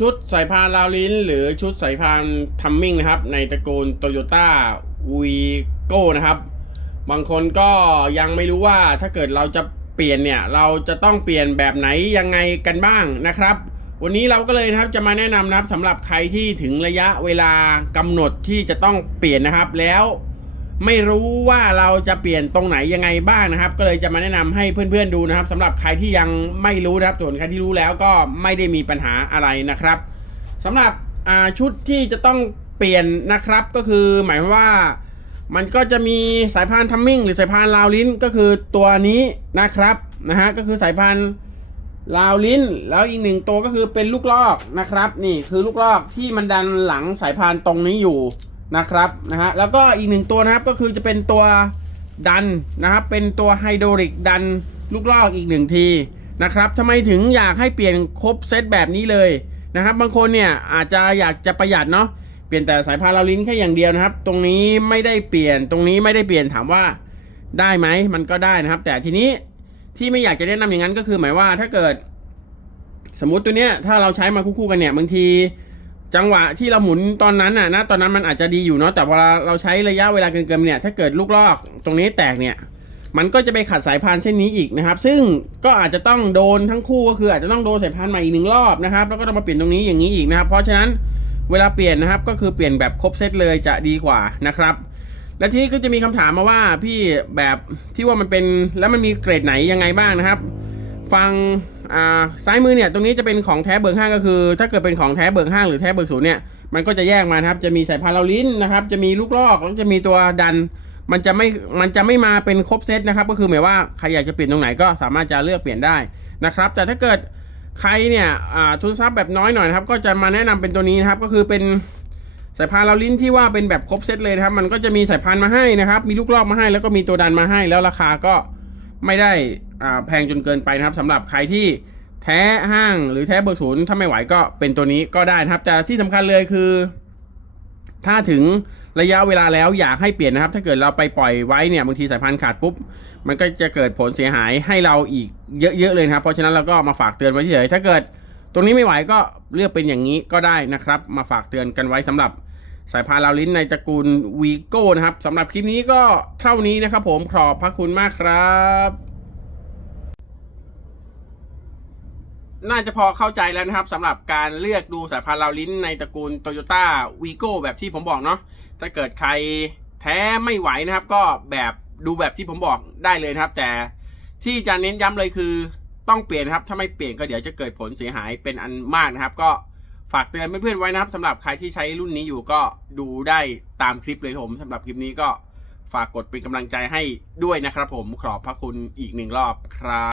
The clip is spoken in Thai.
ชุดสายพานลาวลิ้น หรือชุดสายพานทัมมิ่งนะครับ ในตระกูลโตโยต้าวีโก้นะครับ บางคนก็ยังไม่รู้ว่าถ้าเกิดเราจะเปลี่ยนเนี่ย เราจะต้องเปลี่ยนแบบไหนยังไงกันบ้างนะครับ วันนี้เราก็เลยนะครับจะมาแนะนำนะครับสำหรับใครที่ถึงระยะเวลากำหนดที่จะต้องเปลี่ยนนะครับแล้ว ไม่รู้ว่าเราจะเปลี่ยนตรงไหนยังไงบ้างนะครับ ก็เลยจะมาแนะนำให้เพื่อนๆดูนะครับสำหรับใครที่ยังไม่รู้นะครับส่วนใครที่รู้แล้วก็ไม่ได้มีปัญหาอะไรนะครับสำหรับชุดที่จะต้องเปลี่ยนนะครับก็คือหมายความว่ามันก็จะมีสายพานทัมมิ่งหรือสายพานลาวลิ้นก็คือตัวนี้นะครับนะฮะก็คือสายพานลาวลิ้น แล้วอีกหนึ่งตัวก็คือเป็นลูกลอกนะครับ นี่คือลูกลอกที่มันดันหลังสายพานตรงนี้อยู่ นะครับนะฮะแล้วก็อีกหนึ่งตัวนะครับก็คือจะเป็นตัวดันนะครับเป็นตัวไฮดรอลิกดันลูกลอกอีกหนึ่งทีนะครับทำไมถึงอยากให้เปลี่ยนครบเซตแบบนี้เลยนะครับบางคนเนี่ยอาจจะอยากจะประหยัดเนาะเปลี่ยนแต่สายพานลาลิ้นแค่อย่างเดียวนะครับ ตรงนี้ไม่ได้เปลี่ยนตรงนี้ไม่ได้เปลี่ยนถามว่าได้ไหมมันก็ได้นะครับ แต่ทีนี้ที่ไม่อยากจะแนะนำอย่างนั้นก็คือหมายว่าถ้าเกิด สมมุติตัวเนี้ยถ้าเราใช้มาคู่ๆกันเนี่ยบางที จังหวะที่เราหมุนตอนนั้นน่ะนะตอนนั้นมันอาจจะดีอยู่เนาะแต่เวลาเราใช้ระยะเวลาเกินๆเนี่ย ถ้าเกิดลูกลอกตรงนี้แตกเนี่ย มันก็จะไปขัดสายพานเส้นนี้อีกนะครับ ซึ่งก็อาจจะต้องโดนทั้งคู่ก็คืออาจจะต้องโดนสายพานใหม่อีกหนึ่งรอบนะครับ แล้วก็ต้องมาเปลี่ยนตรงนี้อย่างนี้อีกนะครับ เพราะฉะนั้นเวลาเปลี่ยนนะครับก็คือเปลี่ยนแบบครบเซตเลยจะดีกว่านะครับ และทีนี้ก็จะมีคำถามมาว่าพี่แบบที่ว่ามันเป็นแล้วมันมีเกรดไหนยังไงบ้างนะครับ ฟัง อ่าซ้ายมือเนี่ยตรงนี้จะเป็นของแท้เบิร์ห้างก็คือ ถ้าเกิดเป็นของแท้เบิร์ห้างหรือแท้เบิร์ศูนย์เนี่ยมันก็จะแยกมาครับจะมีสายพานเราลิ้นนะครับ จะมีลูกลอกแล้วจะมีตัวดัน มันจะไม่มันจะไม่มาเป็นครบเซตนะครับก็คือหมายว่าใครอยากจะเปลี่ยนตรงไหนก็สามารถจะเลือกเปลี่ยนได้นะครับ แต่ถ้าเกิดใครเนี่ยทุนทรัพย์แบบน้อยหน่อยนะครับ ก็จะมาแนะนำเป็นตัวนี้นะครับก็คือเป็นสายพานเราลิ้นที่ว่าเป็นแบบครบเซตเลยนะครับ มันก็จะมีสายพานมาให้นะครับ มีลูกลอกมาให้ แล้วก็มีตัวดันมาให้ แล้วราคาก็ไม่ได้ แพงจนเกินไปนะครับสำหรับใครที่แท้ห้างหรือแท้เบอร์ศูนย์ถ้าไม่ไหวก็เป็นตัวนี้ก็ได้นะครับ แต่ที่สำคัญเลยคือ ถ้าถึงระยะเวลาแล้วอยากให้เปลี่ยนนะครับ ถ้าเกิดเราไปปล่อยไว้เนี่ยบางทีสายพันธุ์ขาดปุ๊บ มันก็จะเกิดผลเสียหายให้เราอีกเยอะๆเลยนะครับ เพราะฉะนั้นเราก็มาฝากเตือนไว้เฉยถ้าเกิดตรงนี้ไม่ไหวก็เลือกเป็นอย่างนี้ก็ได้นะครับ มาฝากเตือนกันไว้สำหรับสายพานลาวลิ้นในตระกูลวีโก้นะครับสำหรับคลิปนี้ก็เท่านี้นะครับ ผมขอบพระคุณมากครับ น่าจะพอเข้าใจแล้วนะครับสำหรับการเลือกดูสายพานลาวลิ้นในตระกูล Toyota v ีโก้แบบที่ผมบอกเนาะถ้าเกิดใครแท้ไม่ไหวนะครับ ก็แบบดูแบบที่ผมบอกได้เลยนะครับ แต่ที่จะเน้นย้ำเลยคือต้องเปลี่ยนครับ ถ้าไม่เปลี่ยนก็เดี๋ยวจะเกิดผลเสียหายเป็นอันมากนะครับ ก็ฝากเตือนเพื่อนๆไว้นะครับสำหรับใครที่ใช้รุ่นนี้อยู่ก็ดูได้ตามคลิปเลยครับผมสำหรับคลิปนี้ก็ฝากกดเป็นกำลังใจให้ด้วยนะครับผมขอบพระคุณอีกหนึ่งรอบครับ